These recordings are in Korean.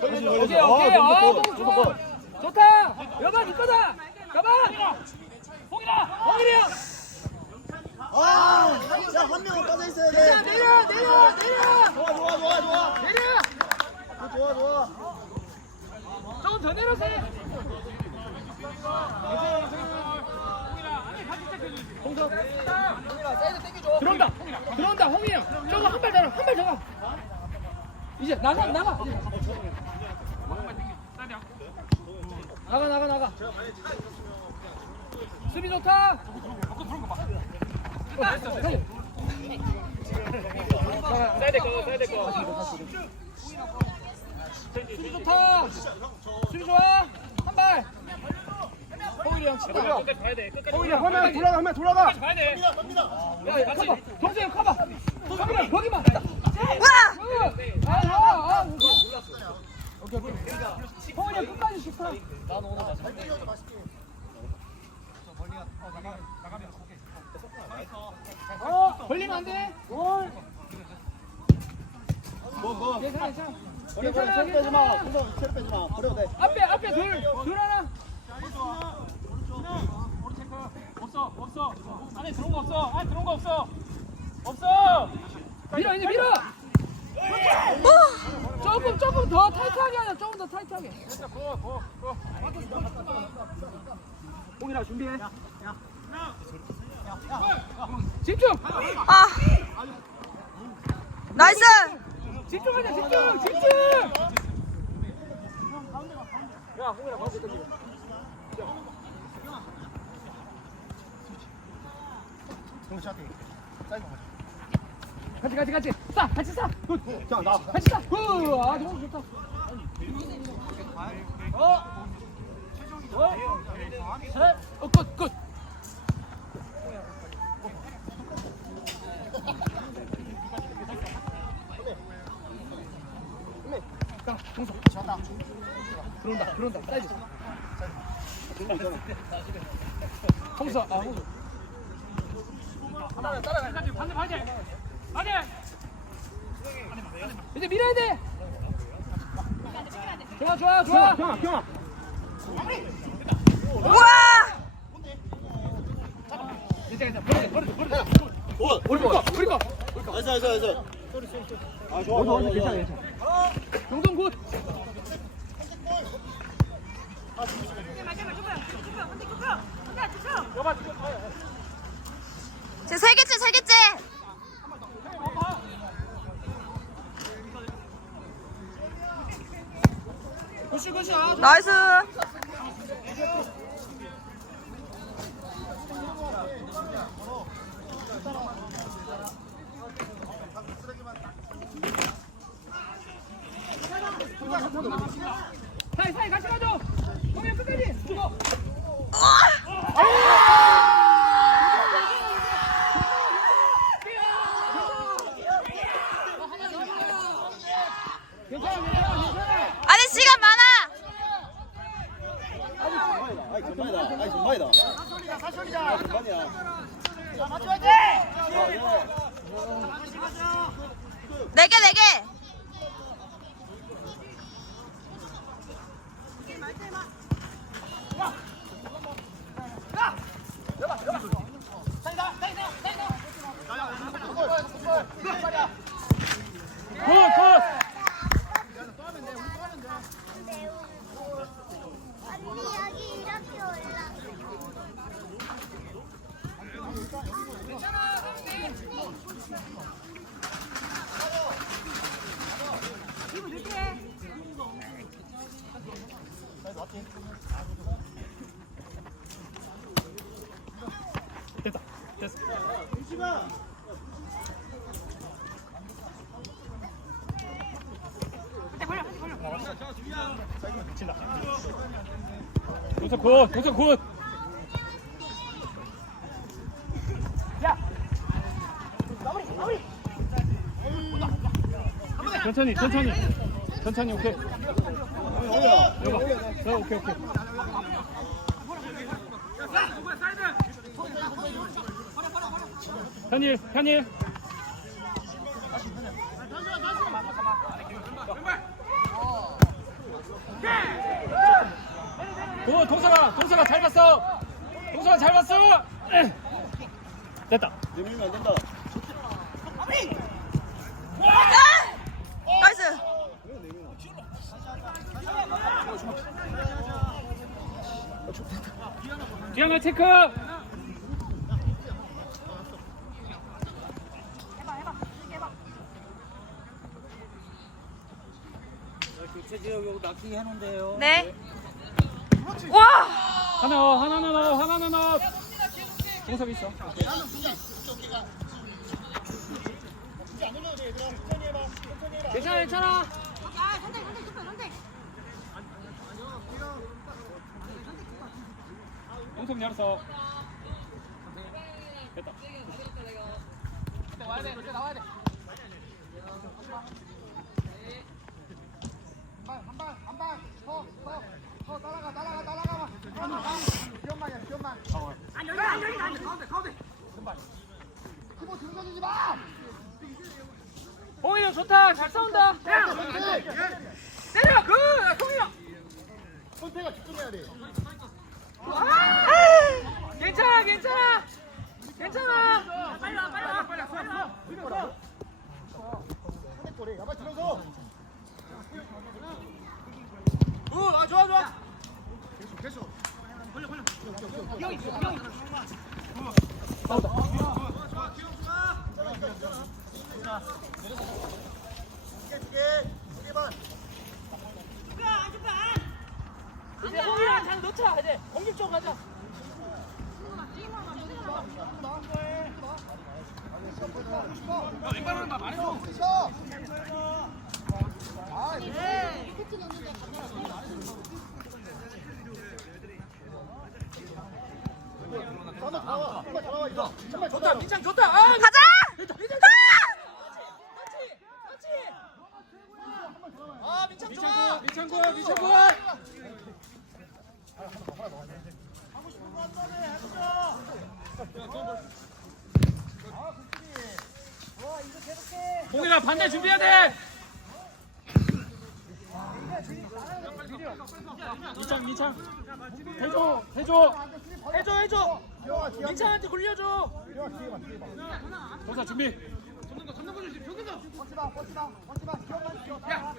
오케이. 오케이. 아, 아, 너무 공 좋고, 좋아. 좋다. 여봐, 니 거다. 가봐. 홍이라. 홍일이 형. 아, 진짜 한 명은 빠져 있어야 자, 돼. 내려, 내려, 내려. 좋아, 좋아, 좋아, 좋아. 내려. 아, 좋아, 좋아. 조금 더 내려서 해. 홍석. 들어온다. 들어온다. 홍이 형. 저거 한발 더. 한발 더. 가. 이제 나가, 나가. 나가, 나가, 나가. 수비 좋다. 써야 될 거, 써야 될 거. 수비 좋다. 수비 좋아. 한 발. 홍일이 형. 홍일이 형 화면 돌아가, 화면 돌아가. 돼. 야, 야, 커버. 동생 형 커버. 거기만, 거기만. 와! 아, 아, 아. 오케이, 오케이. 홍일이 형 끝까지 좋다. 어, 걸리면 안 돼. 올. 뭐, 뭐. 괜찮아, 괜찮아. 버려, 버려. 괜찮아, 체력 빼지 마. 괜찮아. 손성, 체력 빼지 마. 버려도 돼. 앞에, 앞에 둘, 둘 하나. 없어 없어 안에 들어온 거 없어 안에 들어온 거 없어 없어 밀어, 이제 밀어. 조금, 조금 더 타이트하게 하자. 조금 더 타이트하게. 홍이라 준비해. 집중. 아 나이스 집중하자. 집중. 집중. 야, 홍이라 가운데 던지. 형, 샷. 사이드 가자. 같이, 같이, 같이. 싸, 같이 싸. 굿. 자, 나. 같이 싸. 굿. 아, 너무 좋다. 어. 어. 셋. 어, 굿, 굿. 가, 동서. 들어온다, 들어온다. 사이드. 홍서, 아, 홍서. 반대 반대 반대 이제 밀어야 돼. 좋아, 좋아, 좋아. 경아, 경아. 우와 괜찮아, 괜찮아. 버려, 버려, 버려. 오, 우리 거, 우리 거. 나이스, 나이스, 나이스. 아, 좋아, 좋아, 좋아. 괜찮아, 괜찮아. 용동 굿. 제세 개째 세 개째 굿이 굿이야. 나이스 사이, 사이 같이 가줘. 공연 끝까지. 죽어. 아니 시간 많아 아이, 금방이다. 아이, 금방이다. 사sol이다, 금방이야. 네개 네 개 굿, 굿. 언니 여기 이렇게 올라. 됐다. 됐어. 도서 굿 도서 굿 천천히 천천히. 천천히 오케이. 여봐. 여봐 오케이 오케이. 현일 현일. 오 동서가 동서가 잘 봤어. 동서가 잘 봤어. 됐다. 내밀면 안 된다. 와! 나이스. 기영아 체크 네. 와. 하나 하나 넣어 하나 넣어 동섭 있어 괜찮아 괜찮아. 동섭 열었어 됐다. 한발한발더더 따라가 따라가 따라가 기억만이야 기억만 아니 여기 아니 여기 아니 가운데 가운데. 한발. 키보 등져주지 마 홍이 형 좋다. 잘 싸운다. 때려 그 홍이 선택가 집중해야 돼. 괜찮아 괜찮아 괜찮아 빨리 와 빨리 와 빨리 와 빨리 와 선택거리. 야발 들어서. 어 좋아 좋아 두개 반. 이제 홍이랑 장 이제 공격적으로 가자 한번 잡아와. 한번 잡아와 이거. 한번 좋다 잡아. 민창 좋다 아 가자. 아 민창 미창구 좋아 홍이랑 반대 준비해야 돼 미창 미창 해줘 해줘 해줘 해줘. 민창한테 굴려줘 기영아 뒤에 봐. 뒤에 봐. 동사 준비 버티 마. 버티 마. 버티 마. 기영만 기영. 와.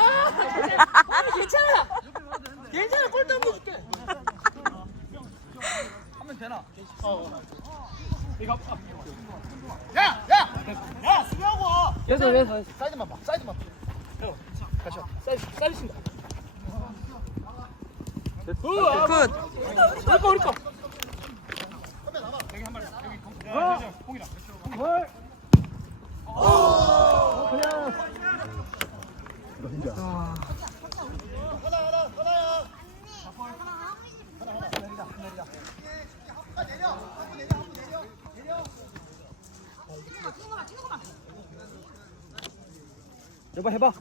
아니 괜찮아 괜찮아 꼴도 한번 줄게 하면 되나 이거 야! 야! 야! 수비하고 와. 계속 계속 사이드만 봐. 사이드만 봐. 사이즈 사이즈입니다 굿. 우리 거 우리 거 하나 해봐 해봐.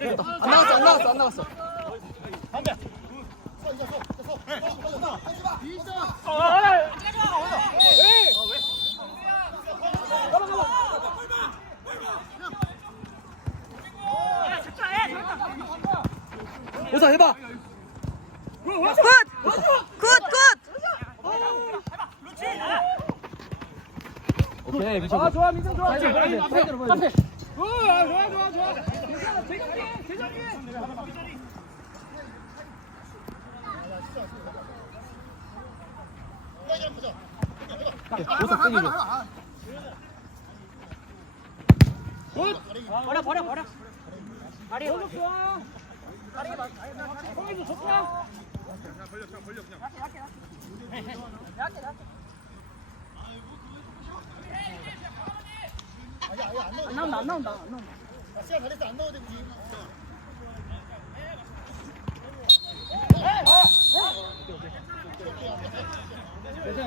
안 나갔어 안 나갔어 안 나갔어. 여사 해봐. 굿. 굿. 굿. 오케이 민철 아 좋아 민철 좋아. 사이드로 보야 돼 아, 좋아 좋아 좋아 괜찮아 대정해 대정해. 여사 땡기죠 굿. 버려 버려 버려. 다리 너무 좋 아 다리 홍이도 좋다 안 나온다 안 나온다 안 나온다. 야, 시간 다 됐어. 안 넣어도 되지. 괜찮아